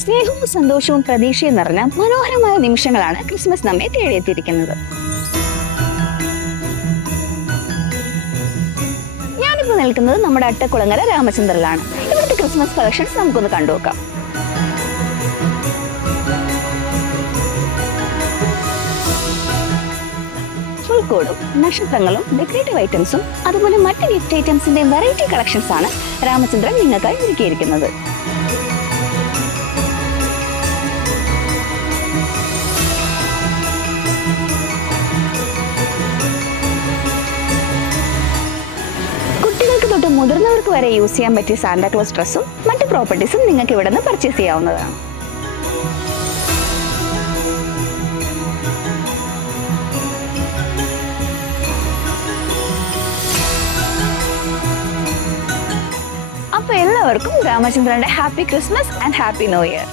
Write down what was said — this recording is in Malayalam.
സ്നേഹവും സന്തോഷവും പ്രതീക്ഷയും നിറഞ്ഞ മനോഹരമായ നിമിഷങ്ങളാണ് ക്രിസ്മസ് നമ്മെ തേടിയെത്തിയിരിക്കുന്നത്. ഞാനിപ്പോൾ നിൽക്കുന്നത് നമ്മുടെ അട്ടക്കുളങ്ങര രാമചന്ദ്രനിലാണ്. ഇവിടുത്തെ ക്രിസ്മസ് കളക്ഷൻസ് നമുക്കൊന്ന് കണ്ടുനോക്കാം. ഫുൾക്കോടും നക്ഷത്രങ്ങളും ഡെക്കറേറ്റീവ് ഐറ്റംസും അതുപോലെ മറ്റ് ഗിഫ്റ്റ് ഐറ്റംസിന്റെ വെറൈറ്റി കളക്ഷൻസ് ആണ് രാമചന്ദ്രൻ നിങ്ങൾക്കായി ഒരുക്കിയിരിക്കുന്നത്. കുട്ടികൾക്ക് തൊട്ട് മുതിർന്നവർക്ക് വരെ യൂസ് ചെയ്യാൻ പറ്റിയ സാന്റാക്ലോസ് ഡ്രസ്സും മറ്റ് പ്രോപ്പർട്ടീസും നിങ്ങൾക്ക് ഇവിടെ നിന്ന് പർച്ചേസ് ചെയ്യാവുന്നതാണ്. അപ്പോൾ എല്ലാവർക്കും രാമചന്ദ്രന്റെ happy Christmas and happy new year.